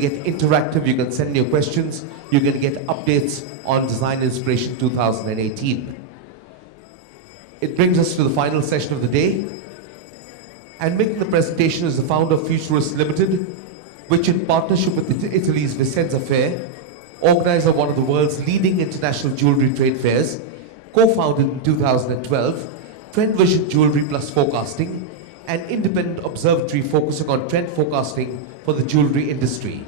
get interactive, you can send your questions, you can get updates on Design Inspiration 2018. It brings us to the final session of the day. And making the presentation is the founder of Futurist Limited, which in partnership with Italy's Vicenza Fair, organizer of one of the world's leading international jewelry trade fairs, co-founded in 2012, Trend Vision Jewelry Plus Forecasting, an independent observatory focusing on trend forecasting for the jewelry industry.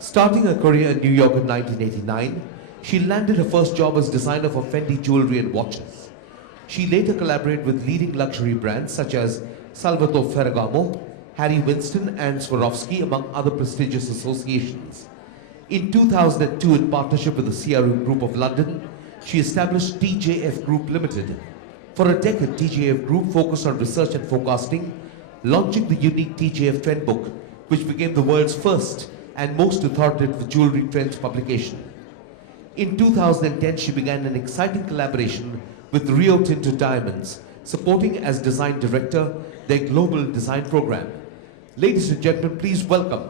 Starting her career in New York in 1989, she landed her first job as designer for Fendi jewelry and watches. She later collaborated with leading luxury brands such as Salvatore Ferragamo, Harry Winston and Swarovski, among other prestigious associations. In 2002, in partnership with the CRU Group of London, she established TJF Group Limited. For a decade, TJF Group focused on research and forecasting, launching the unique TJF Trend Book, which became the world's first and most authoritative jewelry trends publication. In 2010, she began an exciting collaboration with Rio Tinto Diamonds, supporting as design director their global design program. Ladies and gentlemen, please welcome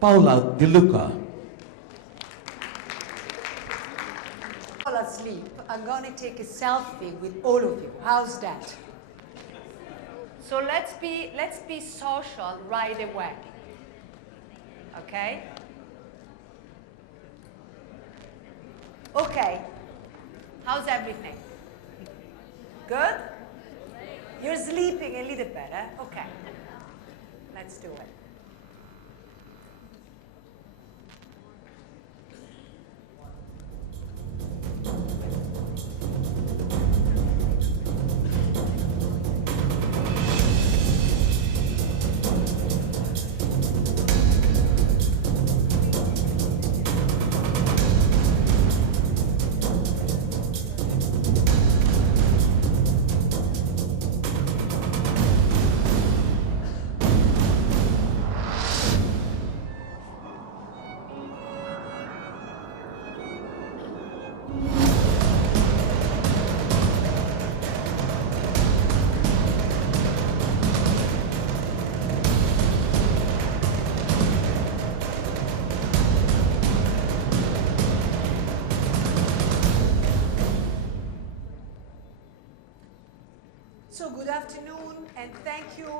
Paola De Luca. Fall asleep. I'm going to take a selfie with all of you. How's that? So let's be social right away. Okay? Okay. How's everything? Good? You're sleeping a little bit, eh? Okay. Let's do it. So good afternoon and thank you.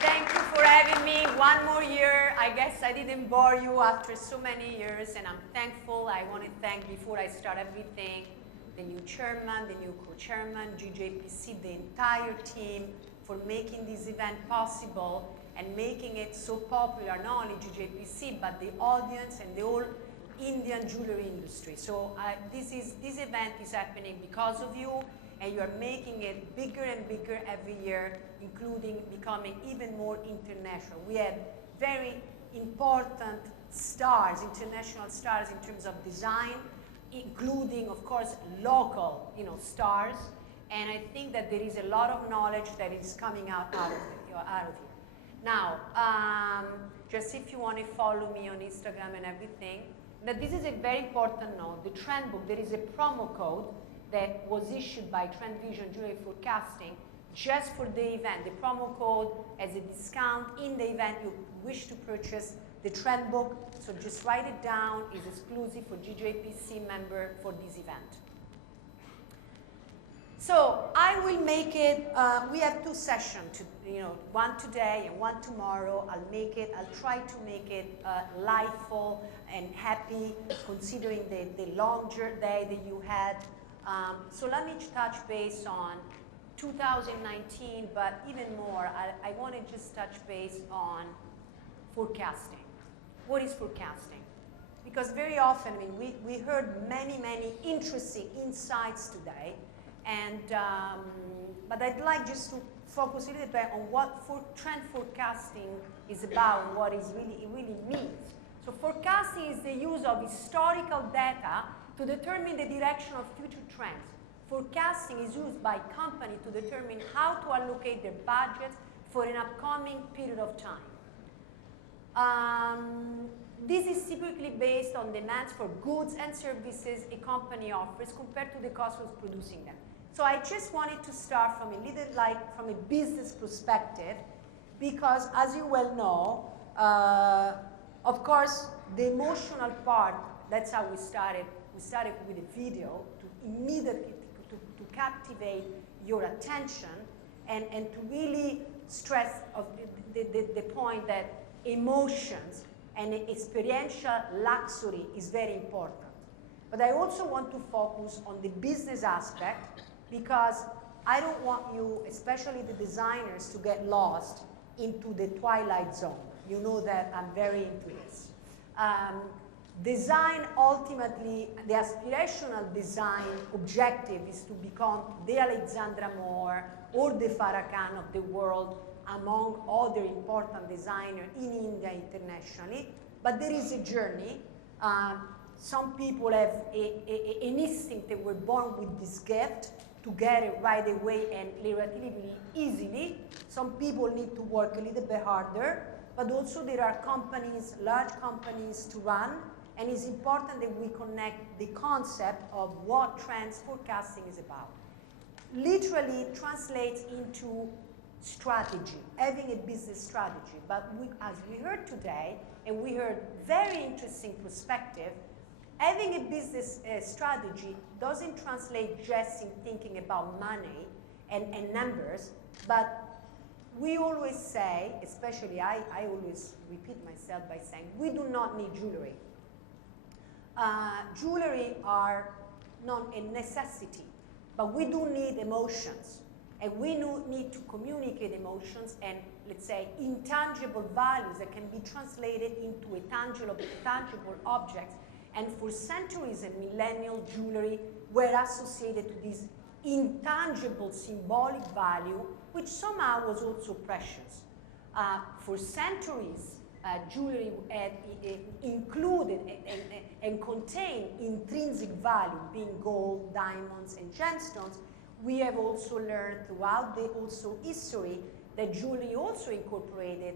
Thank you for having me one more year. I guess I didn't bore you after so many years, and I'm thankful. I want to thank, before I start everything, the new chairman, the new co-chairman, GJEPC, the entire team for making this event possible and making it so popular, not only GJEPC, but the audience and the whole Indian jewelry industry. So this event is happening because of you, and you are making it bigger and bigger every year, including becoming even more international. We have very important stars, international stars in terms of design, including, of course, local, stars. And I think that there is a lot of knowledge that is coming out of you. Now, just if you want to follow me on Instagram and everything, that this is a very important note. The trend book, there is a promo code that was issued by Trend Vision Jewelry Forecasting just for the event. The promo code has a discount in the event you wish to purchase the trend book. So just write it down. It's exclusive for GJEPC member for this event. So I will make it, we have two sessions, one today and one tomorrow. I'll try to make it liveful and happy, considering the longer day that you had. So let me touch base on 2019, but even more, I want to just touch base on forecasting. What is forecasting? Because very often, we heard many interesting insights today. And, but I'd like just to focus a little bit on what trend forecasting is about and what it really means. So forecasting is the use of historical data to determine the direction of future trends. Forecasting is used by companies to determine how to allocate their budgets for an upcoming period of time. This is typically based on demands for goods and services a company offers compared to the cost of producing them. So I just wanted to start from a business perspective because as you well know, of course, the emotional part, that's how we started. We started with a video to immediately to captivate your attention and to really stress of the point that emotions and experiential luxury is very important. But I also want to focus on the business aspect because I don't want you, especially the designers, to get lost into the twilight zone. You know that I'm very into this. Design, ultimately, the aspirational design objective is to become the Alexandra Moore or the Farah Khan of the world among other important designers in India internationally. But there is a journey. Some people have an instinct, they were born with this gift to get it right away and relatively easily. Some people need to work a little bit harder, but also there are companies, large companies to run, and it's important that we connect the concept of what trends forecasting is about. Literally translates into strategy, having a business strategy. But as we heard today, and we heard very interesting perspective, having a business strategy doesn't translate just in thinking about money and numbers, but we always say, especially I always repeat myself by saying, we do not need jewelry. Jewelry are not a necessity, but we do need emotions. And we need to communicate emotions and, let's say, intangible values that can be translated into a tangible objects. And for centuries and millennial jewelry were associated to this intangible symbolic value, which somehow was also precious. For centuries, jewelry had included and contained intrinsic value, being gold, diamonds, and gemstones. We have also learned throughout the history that jewelry also incorporated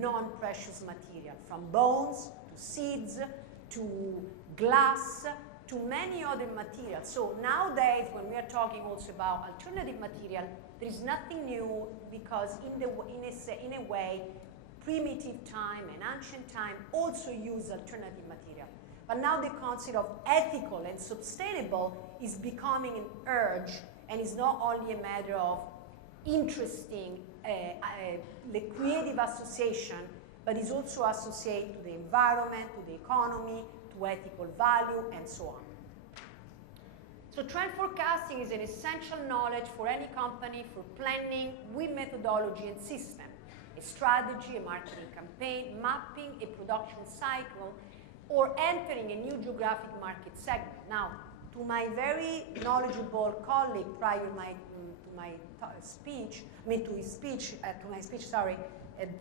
non-precious material, from bones to seeds to glass to many other materials. So nowadays, when we are talking also about alternative material, there is nothing new because in a way, primitive time and ancient time also use alternative material. But now the concept of ethical and sustainable is becoming an urge, and is not only a matter of interesting, the creative association, but is also associated to the environment, to the economy, to ethical value, and so on. So trend forecasting is an essential knowledge for any company for planning with methodology and system, a strategy, a marketing campaign, mapping a production cycle, or entering a new geographic market segment. Now, to my very knowledgeable colleague prior to my speech,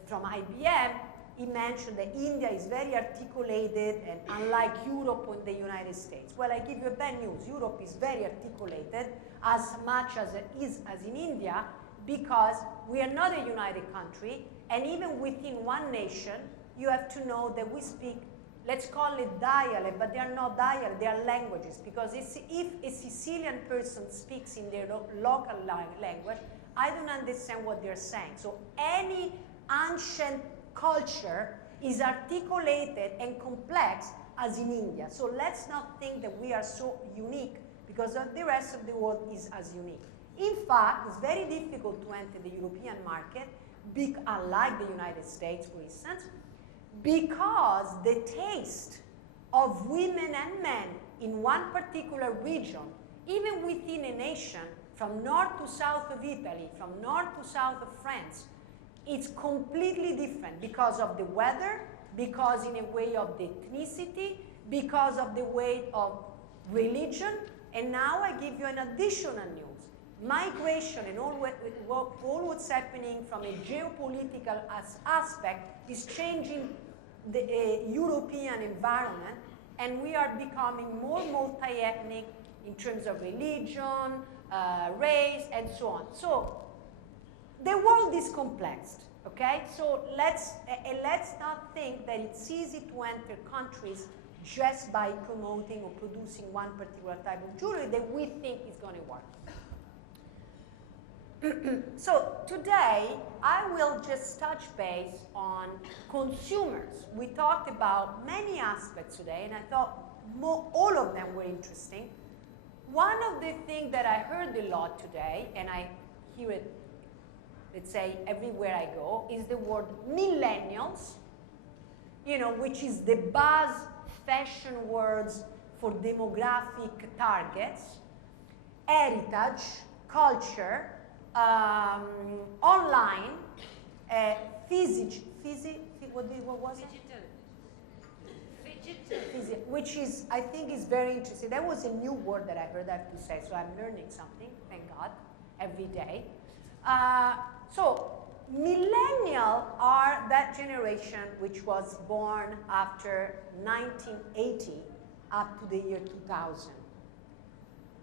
from IBM, he mentioned that India is very articulated and unlike Europe and the United States. Well, I give you a bad news. Europe is very articulated as much as it is as in India because we are not a united country, and even within one nation, you have to know that we speak, let's call it dialect, but they are not dialect, they are languages. Because if a Sicilian person speaks in their local language, I don't understand what they're saying. So any ancient culture is articulated and complex as in India. So let's not think that we are so unique because the rest of the world is as unique. In fact, it's very difficult to enter the European market, unlike the United States, for instance, because the taste of women and men in one particular region, even within a nation, from north to south of Italy, from north to south of France, it's completely different because of the weather, because in a way of the ethnicity, because of the way of religion, and now I give you an additional news. Migration and all what's happening from a geopolitical aspect is changing the European environment, and we are becoming more multi-ethnic in terms of religion, race, and so on. So the world is complex, okay? So let's not think that it's easy to enter countries just by promoting or producing one particular type of jewelry that we think is going to work. So today, I will just touch base on consumers. We talked about many aspects today, and I thought all of them were interesting. One of the things that I heard a lot today, and I hear it, let's say, everywhere I go, is the word millennials, you know, which is the buzz fashion words for demographic targets, heritage, culture, online, what was it? Digital. Which is, I think, is very interesting. That was a new word that I heard, I have to say, so I'm learning something, thank God, every day. So, millennials are that generation which was born after 1980 up to the year 2000.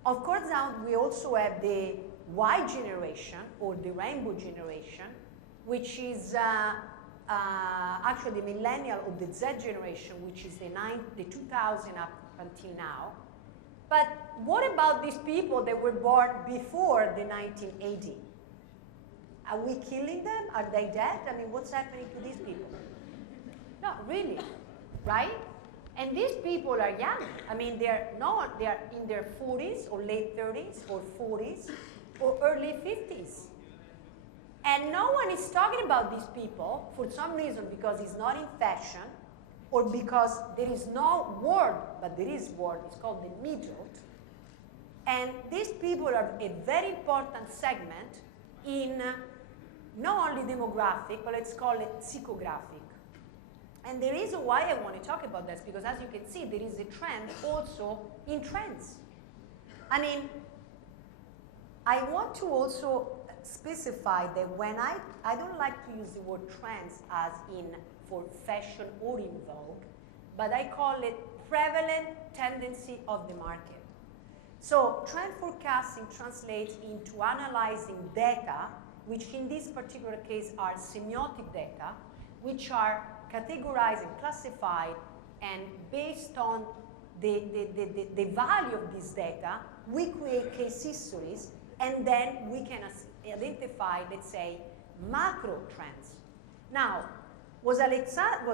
Of course, now we also have the Y generation, or the rainbow generation, which is actually the millennial or the Z generation, which is the 2000 up until now. But what about these people that were born before the 1980? Are we killing them? Are they dead? I mean, what's happening to these people? No, really, right? And these people are young. I mean, they're in their 40s or late 30s or 40s or early 50s. And no one is talking about these people for some reason, because it's not in fashion, or because there is no word, but there is word, it's called the middle. And these people are a very important segment in not only demographic, but let's call it psychographic. And the reason why I want to talk about this, because as you can see, there is a trend also in trends. I mean, I want to also specify that when I don't like to use the word trends as in for fashion or in vogue, but I call it prevalent tendency of the market. So trend forecasting translates into analyzing data, which in this particular case are semiotic data, which are categorized and classified, and based on the value of this data, we create case histories, and then we can identify, let's say, macro trends. Now, what Alexandra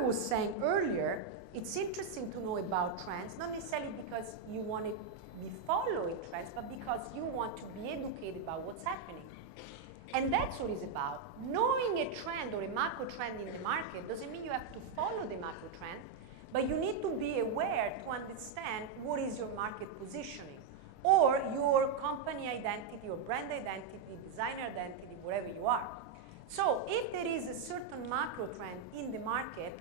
was saying earlier, it's interesting to know about trends, not necessarily because you want to be following trends, but because you want to be educated about what's happening. And that's what it's about. Knowing a trend or a macro trend in the market doesn't mean you have to follow the macro trend, but you need to be aware to understand what is your market positioning, or your company identity, or brand identity, designer identity, wherever you are. So if there is a certain macro trend in the market,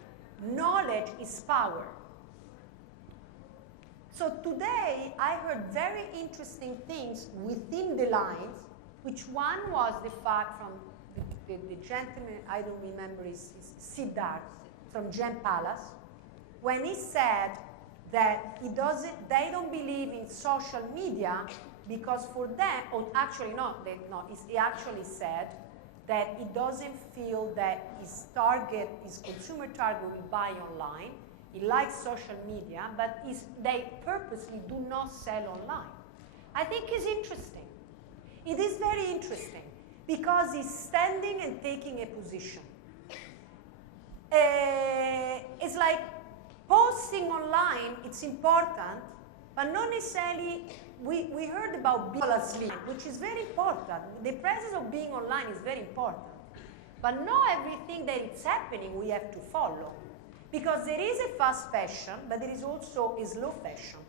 knowledge is power. So today I heard very interesting things within the lines, which one was the fact from the gentleman, I don't remember his Siddharth, from Gem Palace, when he said that they don't believe in social media because for them, or actually he actually said that he doesn't feel that his consumer target will buy online. He likes social media, but they purposely do not sell online. I think it's interesting. It is very interesting because he's standing and taking a position. It's like posting online, it's important, but not necessarily, we heard about being asleep, which is very important. The presence of being online is very important. But not everything that is happening we have to follow. Because there is a fast fashion, but there is also a slow fashion.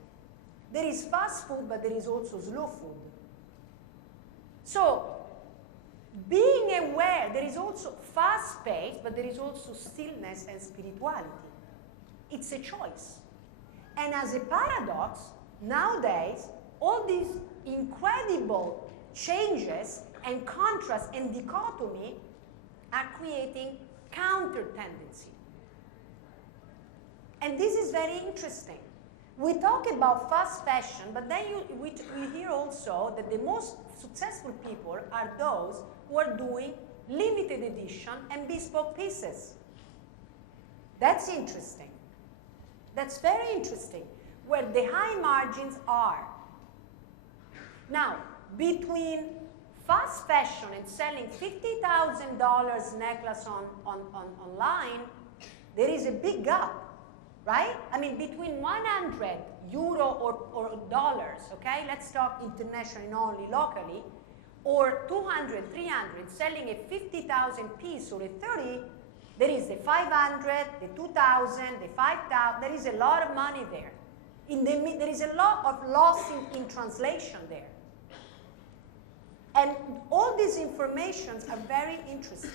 There is fast food, but there is also slow food. So, being aware, there is also fast pace, but there is also stillness and spirituality. It's a choice. And as a paradox, nowadays, all these incredible changes and contrast and dichotomy are creating counter-tendency. And this is very interesting. We talk about fast fashion, but then we hear also that the most successful people are those who are doing limited edition and bespoke pieces. That's interesting. That's very interesting, where the high margins are. Now, between fast fashion and selling $50,000 necklace online, there is a big gap, right? I mean, between 100 euro or dollars, okay? Let's talk internationally, not only locally, or 200, 300, selling a 50,000 piece or a 30, there is the 500, the 2,000, the 5,000, there is a lot of money there. There is a lot of loss in translation there. And all these informations are very interesting.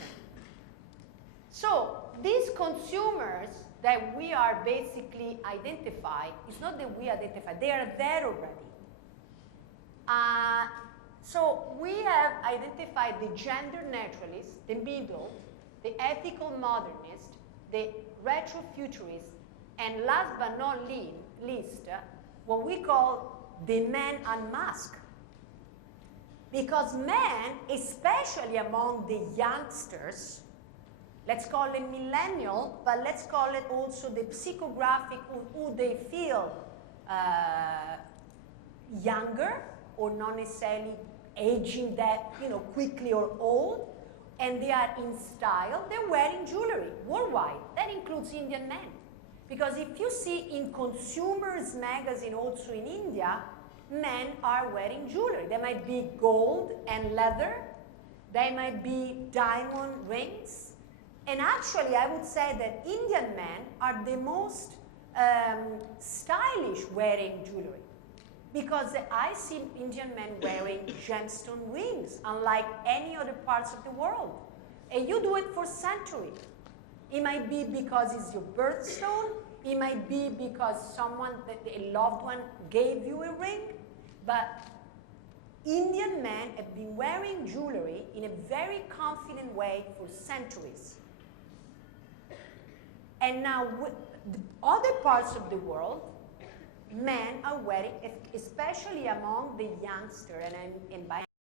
So these consumers that we are basically identifying, it's not that we identify, they are there already. So we have identified the gender naturalist, the middle, the ethical modernist, the retrofuturist, and last but not least, what we call the man unmasked. Because men, especially among the youngsters, let's call them millennial, but let's call it also the psychographic who they feel younger or not necessarily aging that quickly or old, and they are in style, they're wearing jewelry worldwide. That includes Indian men. Because if you see in Consumers magazine also in India, men are wearing jewelry. They might be gold and leather, they might be diamond rings, and actually I would say that Indian men are the most stylish wearing jewelry, because I see Indian men wearing gemstone rings unlike any other parts of the world, and you do it for centuries. It might be because it's your birthstone, it might be because someone, a loved one, gave you a ring, but Indian men have been wearing jewelry in a very confident way for centuries. And now, with other parts of the world, men are wearing, especially among the youngster, and by